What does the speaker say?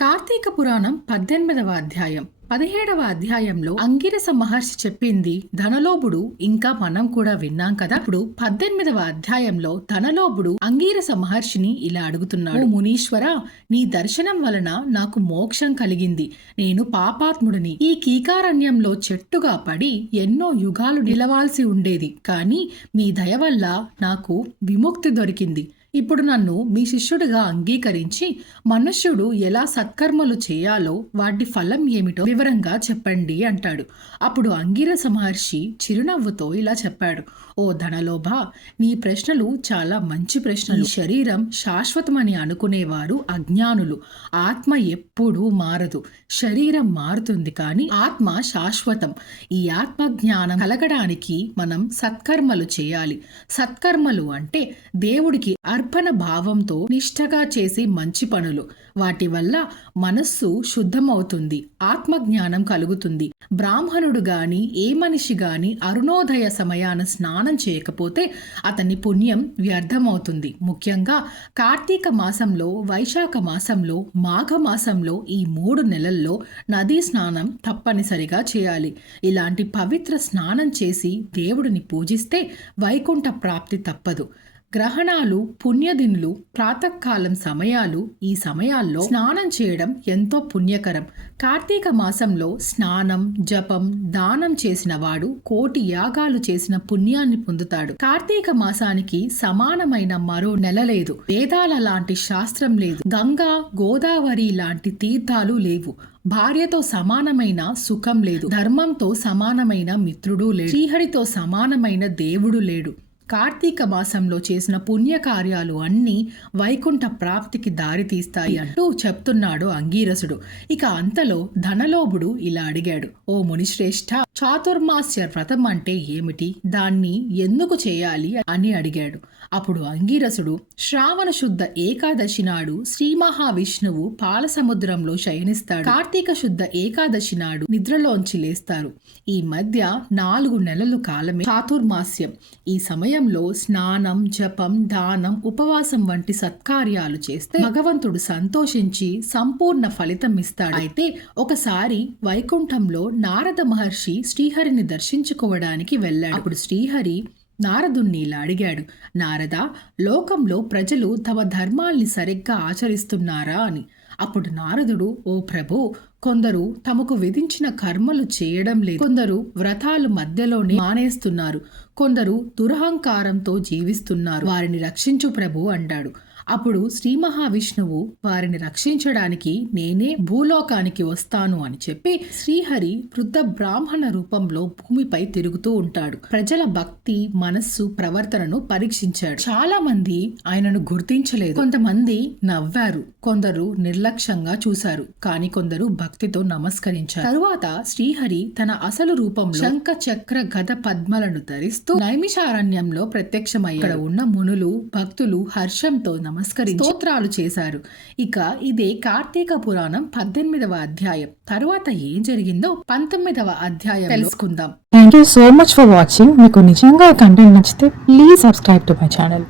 కార్తీక పురాణం పద్దెనిమిదవ అధ్యాయం. పదిహేడవ అధ్యాయంలో అంగిరస మహర్షి చెప్పింది ధనలోభుడు ఇంకా మనం కూడా విన్నాం కదా? ఇప్పుడు పద్దెనిమిదవ అధ్యాయంలో ధనలోభుడు అంగీరస మహర్షిని ఇలా అడుగుతున్నాడు మునీశ్వర నీ దర్శనం వలన నాకు మోక్షం కలిగింది. నేను పాపాత్ముడిని. ఈ కీకారణ్యంలో చెట్టుగా పడి ఎన్నో యుగాలు నిలవాల్సి ఉండేది. కానీ మీ దయ వల్ల నాకు విముక్తి దొరికింది. ఇప్పుడు నన్ను మీ శిష్యుడిగా అంగీకరించి మనుష్యుడు ఎలా సత్కర్మలు చేయాలో వాటి ఫలం ఏమిటో వివరంగా చెప్పండి అంటాడు. అప్పుడు అంగిరస మహర్షి చిరునవ్వుతో ఇలా చెప్పాడు. ఓ ధనలోభ నీ ప్రశ్నలు చాలా మంచి ప్రశ్నలు. శరీరం శాశ్వతమని అనుకునేవారు అజ్ఞానులు. ఆత్మ ఎప్పుడూ మారదు. శరీరం మారుతుంది కానీ ఆత్మ శాశ్వతం. ఈ ఆత్మ జ్ఞానం కలగడానికి మనం సత్కర్మలు చేయాలి. సత్కర్మలు అంటే దేవుడికి సమర్పణ భావంతో నిష్ఠగా చేసే మంచి పనులు. వాటి వల్ల మనస్సు శుద్ధమవుతుంది ఆత్మజ్ఞానం కలుగుతుంది. బ్రాహ్మణుడు గాని ఏ మనిషి గాని అరుణోదయ సమయాన స్నానం చేయకపోతే అతని పుణ్యం వ్యర్థమవుతుంది. ముఖ్యంగా కార్తీక మాసంలో వైశాఖ మాసంలో మాఘ మాసంలో ఈ మూడు నెలల్లో నదీ స్నానం తప్పనిసరిగా చేయాలి. ఇలాంటి పవిత్ర స్నానం చేసి దేవుడిని పూజిస్తే వైకుంఠ ప్రాప్తి తప్పదు. గ్రహణాలు పుణ్యదినులు ప్రాతకాలం సమయాలు ఈ సమయాల్లో స్నానం చేయడం ఎంతో పుణ్యకరం. కార్తీక మాసంలో స్నానం జపం దానం చేసిన వాడు కోటి యాగాలు చేసిన పుణ్యాన్ని పొందుతాడు. కార్తీక మాసానికి సమానమైన మరో నెల లేదు. వేదాల లాంటి శాస్త్రం లేదు. గంగా గోదావరి లాంటి తీర్థాలు లేవు. భార్యతో సమానమైన సుఖం లేదు. ధర్మంతో సమానమైన మిత్రుడు లేడు. శ్రీహరితో సమానమైన దేవుడు లేడు. కార్తీక మాసంలో చేసిన పుణ్యకార్యాలు అన్నీ వైకుంఠ ప్రాప్తికి దారితీస్తాయి అంటూ చెప్తున్నాడు అంగీరసుడు. ఇక అంతలో ధనలోభుడు ఇలా అడిగాడు. ఓ మునిశ్రేష్ఠ చాతుర్మాస్య వ్రతం అంటే ఏమిటి? దాన్ని ఎందుకు చేయాలి? అని అడిగాడు. అప్పుడు అంగీరసుడు శ్రావణ శుద్ధ ఏకాదశి నాడు శ్రీ మహావిష్ణువు పాలసముద్రంలో శయనిస్తాడు. కార్తీక శుద్ధ ఏకాదశి నాడు నిద్రలోంచి లేస్తారు. ఈ మధ్య నాలుగు నెలలు కాలమే చాతుర్మాస్యం. ఈ సమయం సమయంలో స్నానం జపం దానం ఉపవాసం వంటి సత్కార్యాలు చేస్తే భగవంతుడు సంతోషించి సంపూర్ణ ఫలితం ఇస్తాడు. అయితే ఒకసారి వైకుంఠంలో నారద మహర్షి శ్రీహరిని దర్శించుకోవడానికి వెళ్ళాడు. అప్పుడు శ్రీహరి నారదుణ్ణి ఇలా అడిగాడు నారద లోకంలో ప్రజలు తమ ధర్మాల్ని సరిగ్గా ఆచరిస్తున్నారా? అని. అప్పుడు నారదుడు ఓ ప్రభు కొందరు తమకు విధించిన కర్మలు చేయడం లేదు. కొందరు వ్రతాలు మధ్యలోనే మానేస్తున్నారు. కొందరు దురహంకారంతో జీవిస్తున్నారు. వారిని రక్షించు ప్రభు అంటాడు. అప్పుడు శ్రీ మహావిష్ణువు వారిని రక్షించడానికి నేనే భూలోకానికి వస్తాను అని చెప్పి శ్రీహరి వృద్ధ బ్రాహ్మణ రూపంలో భూమిపై తిరుగుతూ ఉంటాడు. ప్రజల భక్తి మనస్సు ప్రవర్తనను పరీక్షించాడు. చాలా మంది ఆయనను గుర్తించలేదు. కొంతమంది నవ్వారు కొందరు నిర్లక్ష్యంగా చూశారు కానీ కొందరు భక్తితో నమస్కరించారు. తరువాత శ్రీహరి తన అసలు రూపంలో శంఖ చక్ర గద పద్మలను ధరిస్తూ నైమిషారణ్యంలో ప్రత్యక్షమయ్యాడు. ఉన్న మునులు భక్తులు హర్షంతో నమస్కరించి స్తోత్రాలు చేశారు. ఇక ఇదే కార్తీక పురాణం పద్దెనిమిదవ అధ్యాయం. తరువాత ఏం జరిగిందో పంతొమ్మిదవ అధ్యాయం తెలుసుకుందాం. Thank you so much for watching మీకు నిజంగా కంటెంట్ నచ్చితే please subscribe to my channel